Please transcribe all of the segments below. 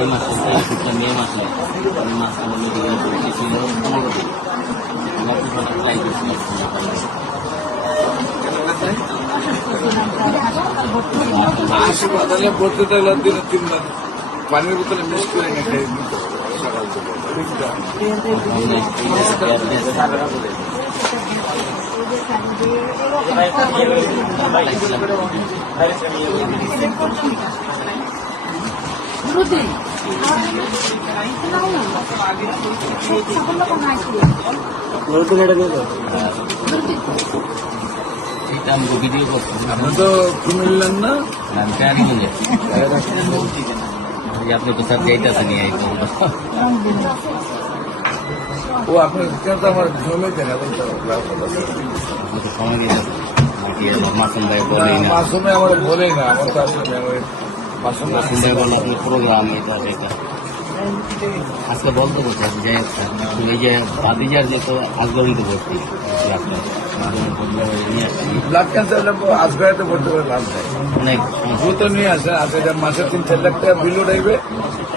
এই মাসে একটা মে মাসে আমি মাছ আমার মেডিকেল ভর্তি ছিল পনেরো দিন আমার দুটো ট্রাই লাখ পানির তো না বলে আপনি ও আপনি কেন তো আমার জমে দেন সময় নিয়ে মাসুম ভাই বলেই না মাসুমে আমার বলেই না আমার তো আসলে মাসুম মাসুম আপনি প্রোগ্রাম এটা এটা আজকে বলতে বলছে যে এই যে বাদিজার যে তো আজগরিতে ভর্তি আপনার ব্লাড ক্যান্সার আজগাড়িতে ভর্তি করে লাভ নেই। অনেক দ্রুত নিয়ে আসে আজকে মাসে তিন চার লাখ টাকা বিল উঠাইবে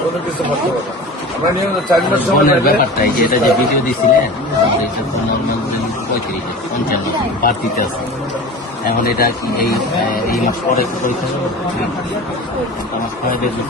কোনো কিছু করতে পারবে আমরা নিয়মিত চার মাস সময় ব্যাপারটা এই যে এটা যে ভিডিও দিছিলেন আর এটা তো নর্মাল পঁয়ত্রিশ পঞ্চান্ন বাড়তিতে আছে। এখন এটা এই এই মাস পরে পরীক্ষা ছয় বেজে